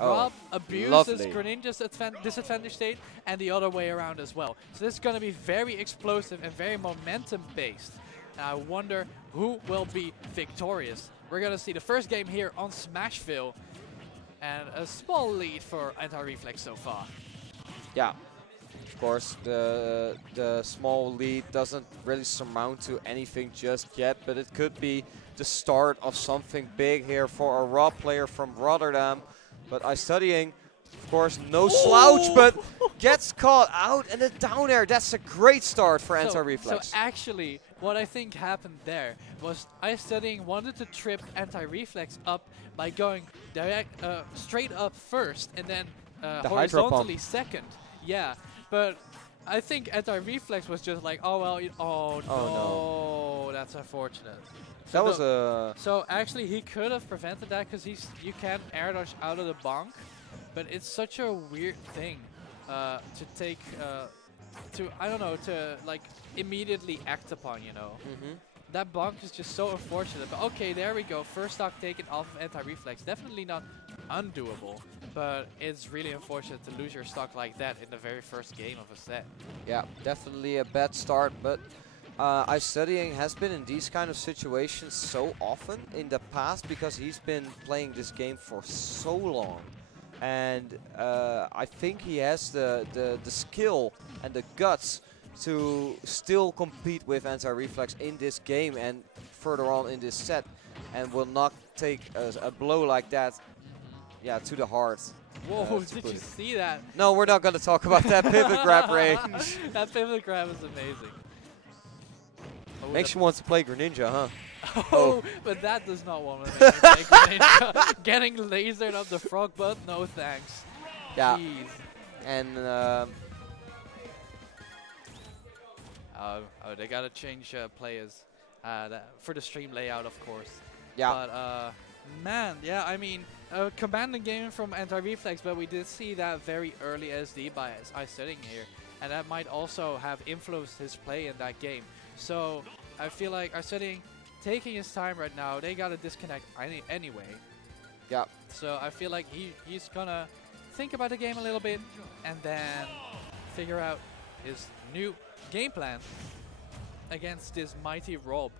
R.O.B abuses Greninja's disadvantage state and the other way around as well. So this is going to be very explosive and very momentum based. And I wonder who will be victorious. We're going to see the first game here on Smashville. And a small lead for Antireflex so far. Yeah. Of course, the small lead doesn't really surmount to anything just yet, but it could be the start of something big here for a R.O.B player from Rotterdam. But iStudying, of course, no slouch, but gets caught out and a down air. That's a great start for Antireflex. So actually, what I think happened there was iStudying wanted to trip Antireflex up by going direct, straight up first and then horizontally second. Yeah, but I think Antireflex was just like, oh well, oh no, that's unfortunate. So that was a... So actually he could have prevented that because you can air dodge out of the bonk, but it's such a weird thing to take, I don't know, to like immediately act upon, you know. That bonk is just so unfortunate. But okay, there we go. First stock taken off of Antireflex. Definitely not undoable, but it's really unfortunate to lose your stock like that in the very first game of a set. Yeah, definitely a bad start, but iStudying has been in these kind of situations so often in the past because he's been playing this game for so long. And I think he has the skill and the guts to still compete with Antireflex in this game and further on in this set, and will not take a blow like that, yeah, to the heart. Whoa, did you see that? No, we're not going to talk about that pivot grab range. That pivot grab is amazing. Oh, Makes you want to play Greninja, huh? Oh, but that does not want to make me play Greninja. Getting lasered up the frog butt? No thanks. Yeah. Jeez. And oh, they gotta change players for the stream layout, of course. Yeah. But man, yeah, I mean, commanding game from Antireflex, but we did see that very early SD by iStudying here, and that might also have influenced his play in that game. So I feel like iStudying taking his time right now. They gotta disconnect anyway. Yeah. So I feel like he's gonna think about the game a little bit and then figure out his new game plan against this mighty R.O.B.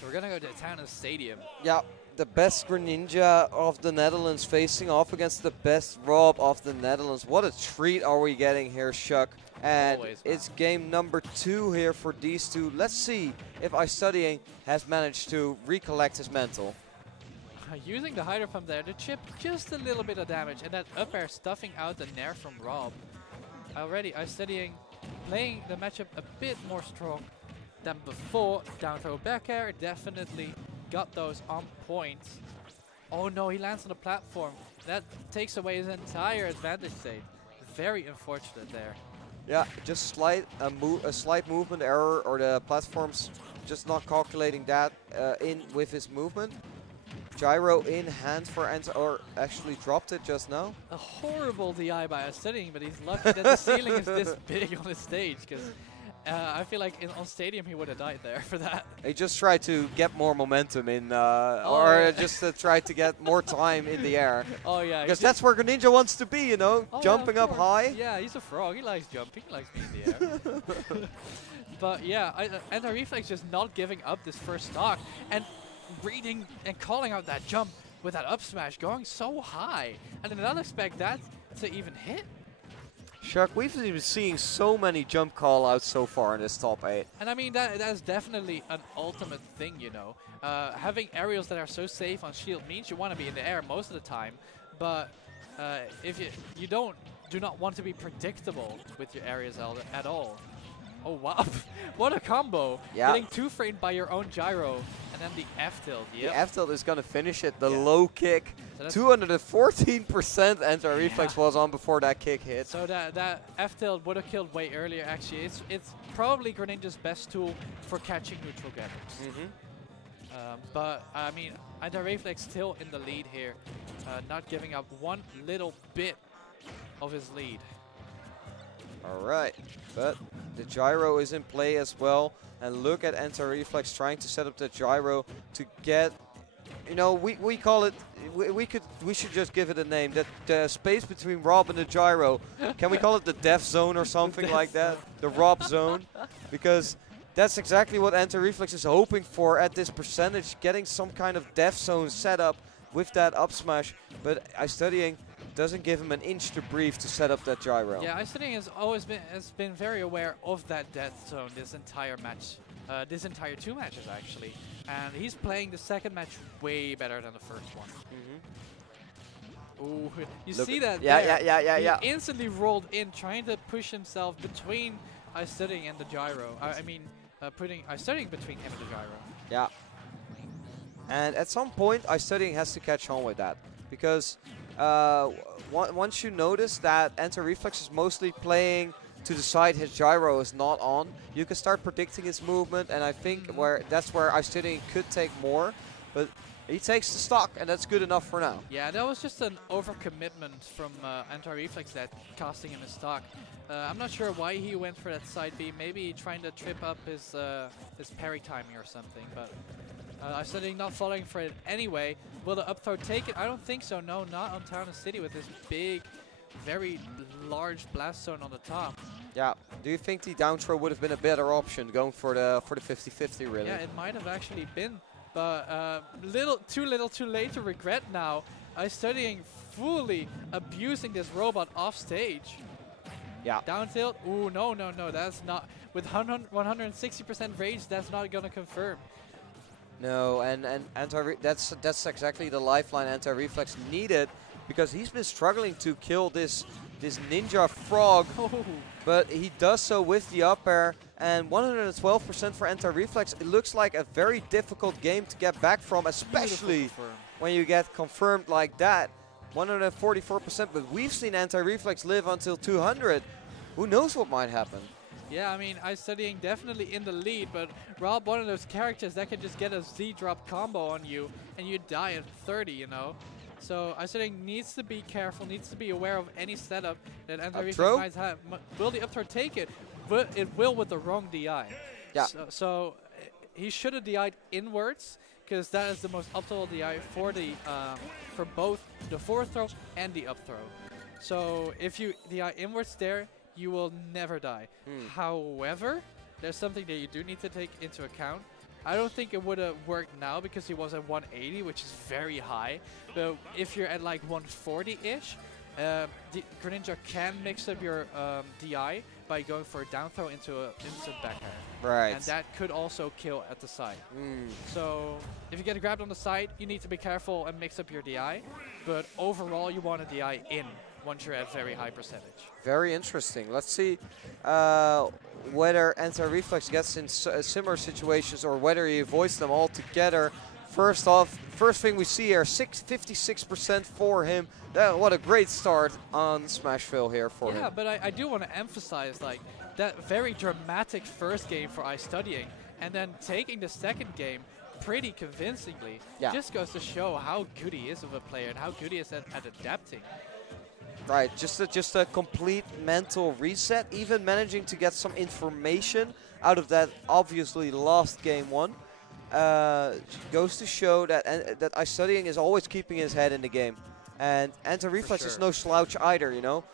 So we're gonna go to Toernooi Stadium. Yeah, the best Greninja of the Netherlands facing off against the best R.O.B of the Netherlands. What a treat are we getting here, Shuck. And always, it's game number 2 here for these two. Let's see if iStudying has managed to recollect his mental. Using the Hydro Pump there to chip just a little bit of damage, and that up air stuffing out the Nair from R.O.B. Already iStudying playing the matchup a bit more strong than before. Down throw back air, definitely got those on point. Oh no, he lands on the platform. That takes away his entire advantage state. Very unfortunate there. Yeah, just a slight movement error, or the platform's just not calculating that in with his movement. Gyro in hand for or actually dropped it just now. A horrible DI by iStudying, but he's lucky that the ceiling is this big on the stage, because I feel like on Stadium he would have died there for that. He just tried to get more momentum in, just tried to get more time in the air. Oh yeah, because that's where Greninja wants to be, you know, jumping up high. Yeah, he's a frog. He likes jumping. He likes being in the air. But yeah, Antireflex just not giving up this first stock and reading and calling out that jump with that up smash going so high. I did not expect that to even hit. Shark, we've been seeing so many jump call-outs so far in this top 8. And I mean, that's definitely an ultimate thing, you know. Having aerials that are so safe on shield means you want to be in the air most of the time. But if you do not want to be predictable with your aerials at all. Oh wow, what a combo. Yeah. Getting 2-framed by your own gyro and then the F-tilt. Yep. The F-tilt is going to finish it. The low kick. So 214% Antireflex was on before that kick hit. So that F-tilt would have killed way earlier actually. It's probably Greninja's best tool for catching neutral gappers. But I mean, Antireflex still in the lead here. Not giving up one little bit of his lead. Alright, but the gyro is in play as well. And look at Antireflex trying to set up the gyro to get you know, we call it. We should just give it a name. That the space between R.O.B and the gyro. Can we call it the death zone or something like that? The R.O.B zone, because that's exactly what Antireflex is hoping for at this percentage, getting some kind of death zone set up with that up smash. But iStudying doesn't give him an inch to breathe to set up that gyro. Yeah, iStudying has been very aware of that death zone this entire match, this entire 2 matches actually, and he's playing the second match way better than the first one. Ooh, you see that? Yeah. He instantly rolled in, trying to push himself between iStudying and the gyro. I mean, putting iStudying between him and the gyro. Yeah. And at some point, iStudying has to catch on with that, because once you notice that Antireflex is mostly playing to the side his gyro is not on, you can start predicting his movement, and I think that's where iStudying could take more, but he takes the stock, and that's good enough for now. Yeah, that was just an overcommitment from Antireflex that costing him his stock. I'm not sure why he went for that side B, maybe trying to trip up his parry timing or something, but iStudying not falling for it anyway. Will the up throw take it? I don't think so. No, not on Town and City with this big, very large blast zone on the top. Yeah. Do you think the down throw would have been a better option, going for the 50-50 really? Yeah, it might have actually been, but too little, too late to regret now. iStudying fully abusing this robot off stage. Yeah. Down tilt. Ooh, no. That's not with 160% rage. That's not gonna confirm. No, and that's exactly the lifeline Antireflex needed, because he's been struggling to kill this ninja frog, but he does so with the up air, and 112% for Antireflex. It looks like a very difficult game to get back from, especially when you get confirmed like that. 144%, but we've seen Antireflex live until 200. Who knows what might happen? Yeah, I mean, iStudying definitely in the lead, but R.O.B, one of those characters that can just get a Z-drop combo on you, and you die at 30, you know? So iStudying needs to be careful, needs to be aware of any setup that Antireflex might have. Will the up throw take it? But it will with the wrong DI. Yeah. So he should have DI'd inwards, because that is the most optimal DI for the for both the forward throw and the up throw. So if you DI inwards there, you will never die. However, there's something that you do need to take into account. I don't think it would have worked now because he was at 180, which is very high. But if you're at like 140-ish, Greninja can mix up your DI by going for a down throw into an instant back air. Right. And that could also kill at the side. So if you get grabbed on the side, you need to be careful and mix up your DI. But overall, you want a DI in once you're at very high percentage. Very interesting. Let's see whether Antireflex gets in similar situations or whether he avoids them altogether. First off, first thing we see here, 56% for him. What a great start on Smashville here for him. Yeah, but I do want to emphasize like that very dramatic first game for iStudying, and then taking the second game pretty convincingly. Just goes to show how good he is of a player and how good he is at adapting. Right, just a complete mental reset, even managing to get some information out of that obviously lost game one. Goes to show that iStudying is always keeping his head in the game. And Antireflex is no slouch either, you know.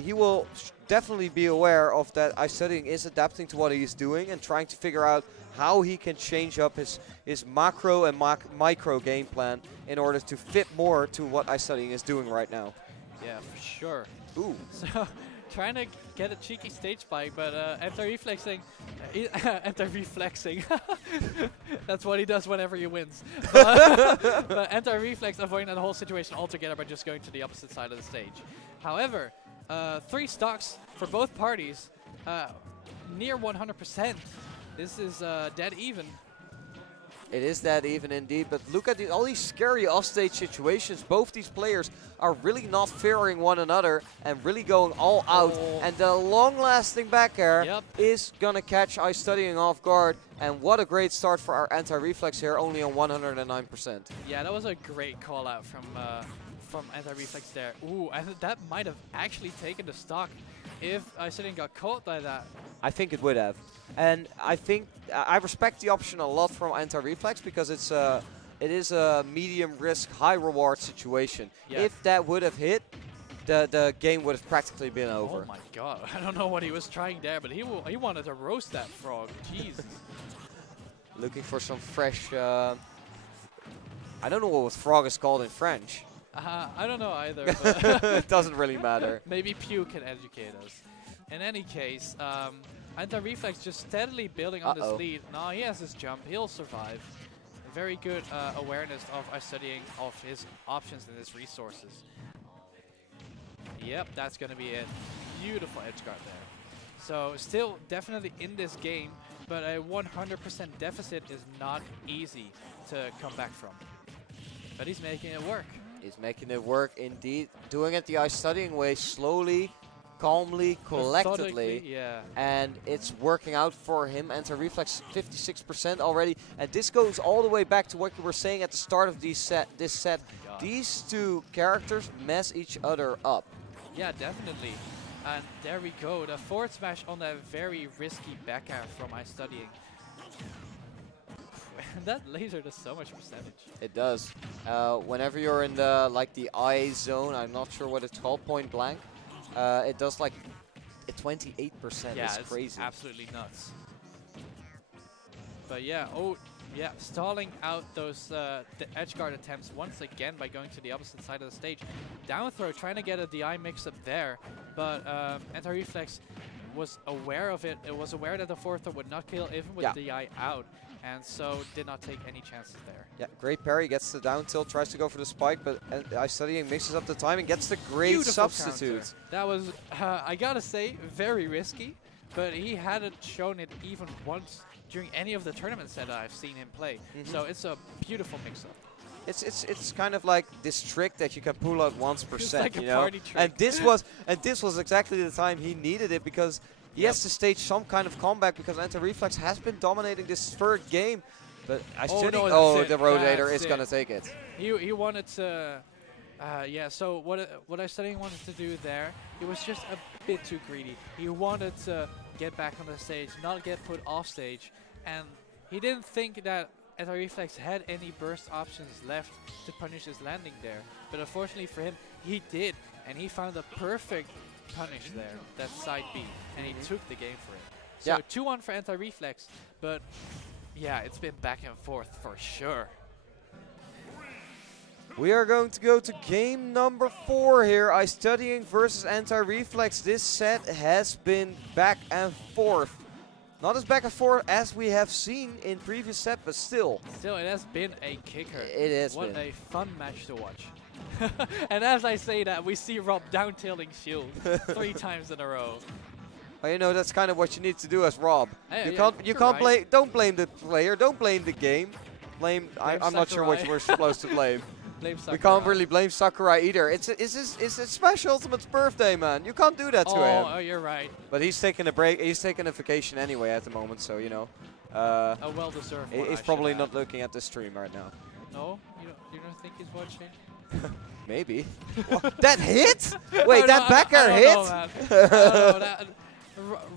He will definitely be aware of that iStudying is adapting to what he's doing and trying to figure out how he can change up his macro and micro game plan in order to fit more to what iStudying is doing right now. Yeah, for sure. Ooh. So, trying to get a cheeky stage spike, but Antireflexing, Antireflexing. That's what he does whenever he wins. But Antireflex avoiding that whole situation altogether by just going to the opposite side of the stage. However, 3 stocks for both parties, near 100%. This is dead even. It is that even indeed, but look at all these scary offstage situations. Both these players are really not fearing one another and really going all out. And the long-lasting back air is going to catch iStudying off guard. And what a great start for our Antireflex here, only on 109%. Yeah, that was a great call out from Antireflex there. Ooh, and that might have actually taken the stock if iStudying got caught by that. I think it would have. And I think I respect the option a lot from Antireflex because it's it is a medium risk, high reward situation. Yeah. If that would have hit, the game would have practically been over. Oh my god, I don't know what he was trying there, but he wanted to roast that frog. Jesus. Looking for some fresh, I don't know what frog is called in French. I don't know either. But It doesn't really matter. maybe Pew can educate us. In any case, Antireflex just steadily building on this lead. Now he has his jump, he'll survive. Very good awareness of iStudying of his options and his resources. Yep, that's going to be it. Beautiful edge guard there. So still definitely in this game, but a 100% deficit is not easy to come back from. But he's making it work. He's making it work indeed. Doing it the iStudying way, slowly, calmly, collectively. Yeah. And it's working out for him. Antireflex 56% already. And this goes all the way back to what you were saying at the start of this set. These two characters mess each other up. Yeah, definitely. And there we go. The forward smash on that very risky back air from iStudying. That laser does so much percentage. It does. Whenever you're in the I zone, I'm not sure what it's called, point blank. It does like 28%. Yeah, it's crazy. Absolutely nuts. But yeah, yeah, stalling out those the edge guard attempts once again by going to the opposite side of the stage. Down throw, trying to get a DI mix-up there, but Antireflex was aware of it. It was aware that the forward throw would not kill even with DI out, and so did not take any chances there. Yeah, great parry, gets the down tilt, tries to go for the spike, but iStudying mixes up the time and gets the great Beautiful substitute. Counter. That was, I gotta say, very risky, but he hadn't shown it even once during any of the tournaments that I've seen him play. So it's a beautiful mix-up. It's kind of like this trick that you can pull out once per set, like you a know. party trick. And this was exactly the time he needed it, because he has to stage some kind of comeback, because Antireflex has been dominating this third game. But iStudying, the rotator is gonna take it. He wanted to, yeah. So what iStudying wanted to do there, he was just a bit too greedy. He wanted to get back on the stage, not get put off stage, and he didn't think that Antireflex had any burst options left to punish his landing there. But unfortunately for him, he did, and he found a perfect punish there, that side B, and he took the game for it. So 2-1 for Antireflex, but yeah, it's been back and forth for sure. We are going to go to game number 4 here. iStudying versus Antireflex. This set has been back and forth. Not as back and forth as we have seen in previous set, but still. Still, it has been a kicker. It has been. What a fun match to watch. And as I say that, we see R.O.B down-tilting shield 3 times in a row. Well, you know, that's kind of what you need to do as R.O.B. Hey, you can't blame. Don't blame the player. Don't blame the game. I'm not sure what we're supposed to blame. We can't really blame Sakurai either. It's a Smash Ultimate's birthday, man. You can't do that to him. Oh, you're right. But he's taking a break. He's taking a vacation anyway at the moment, so you know. A well-deserved one. He's probably not looking at the stream right now. No, you don't think he's watching? Maybe. That hit? Wait, that back air hit?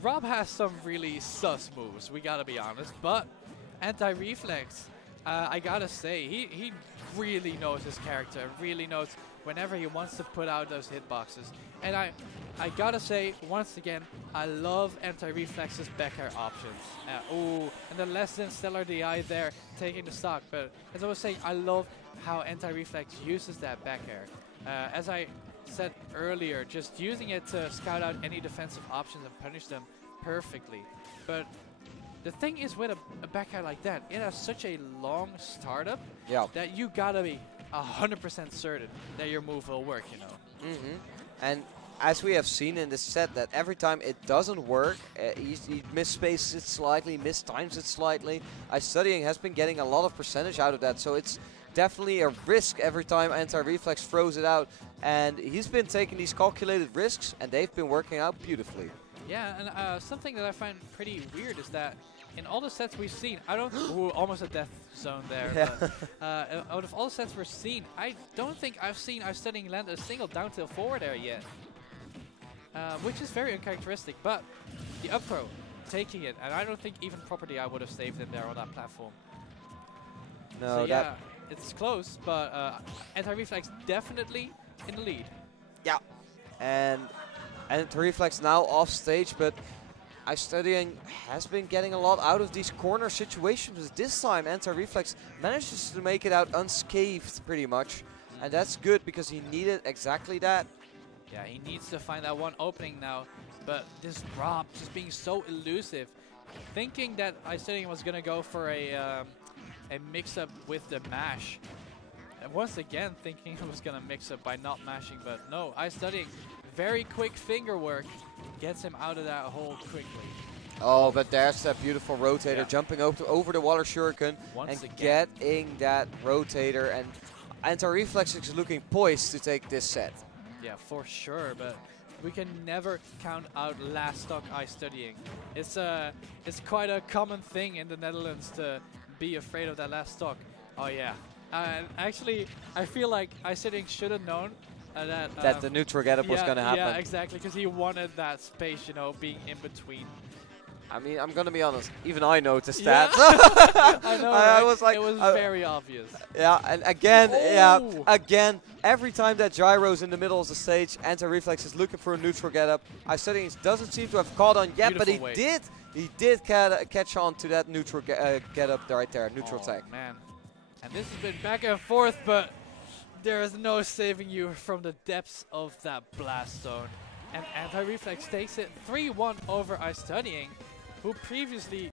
R.O.B has some really sus moves. We gotta be honest, but Antireflex, I gotta say, he really knows his character, really knows whenever he wants to put out those hitboxes. And I gotta say, once again, I love Antireflex's back air options. And the less than stellar DI there, taking the stock. But as I was saying, I love how Antireflex uses that back air. As I said earlier, just using it to scout out any defensive options and punish them perfectly. But the thing is, with a back air like that, it has such a long startup that you gotta be 100% certain that your move will work, you know. And as we have seen in this set, that every time it doesn't work, he misspaces it slightly, mistimes it slightly. iStudying has been getting a lot of percentage out of that, so it's definitely a risk every time Antireflex throws it out. And he's been taking these calculated risks, and they've been working out beautifully. Yeah, and something that I find pretty weird is that in all the sets we've seen, I don't... almost a death zone there. But, out of all the sets we've seen, I don't think I've seen iStudying land a single down tilt forward air yet. Which is very uncharacteristic, but the up throw, taking it, and I don't think even property I would have saved him there on that platform. No, so it's close, but Antireflex definitely in the lead. Yeah, and Antireflex now off stage, but iStudying has been getting a lot out of these corner situations. This time Antireflex manages to make it out unscathed pretty much, and that's good because he needed exactly that. Yeah, he needs to find that one opening now, but this R.O.B just being so elusive, thinking that iStudying was gonna go for a mix-up with the mash. And once again, thinking he was gonna mix up by not mashing, but no, iStudying, very quick finger work, gets him out of that hole quickly. Oh, but there's that beautiful rotator jumping over the water shuriken Once and again. getting that rotator, and Antireflex is looking poised to take this set. Yeah, for sure, but we can never count out last stock iStudying. It's quite a common thing in the Netherlands to be afraid of that last stock. Oh yeah, and actually I feel like iStudying should have known that the neutral get-up was going to happen. Yeah, exactly, because he wanted that space, you know, being in between. I mean, I'm going to be honest, even I noticed Yeah. that. I know, I right? was like, it was very obvious. Yeah, and again, Oh. again, every time that gyro's in the middle of the stage, Antireflex is looking for a neutral get-up. iStudying doesn't seem to have caught on yet, but Beautiful he did catch on to that neutral get-up right there, neutral tag. Man, and this has been back and forth, but there is no saving you from the depths of that blast zone. And Antireflex takes it 3-1 over iStudying, who previously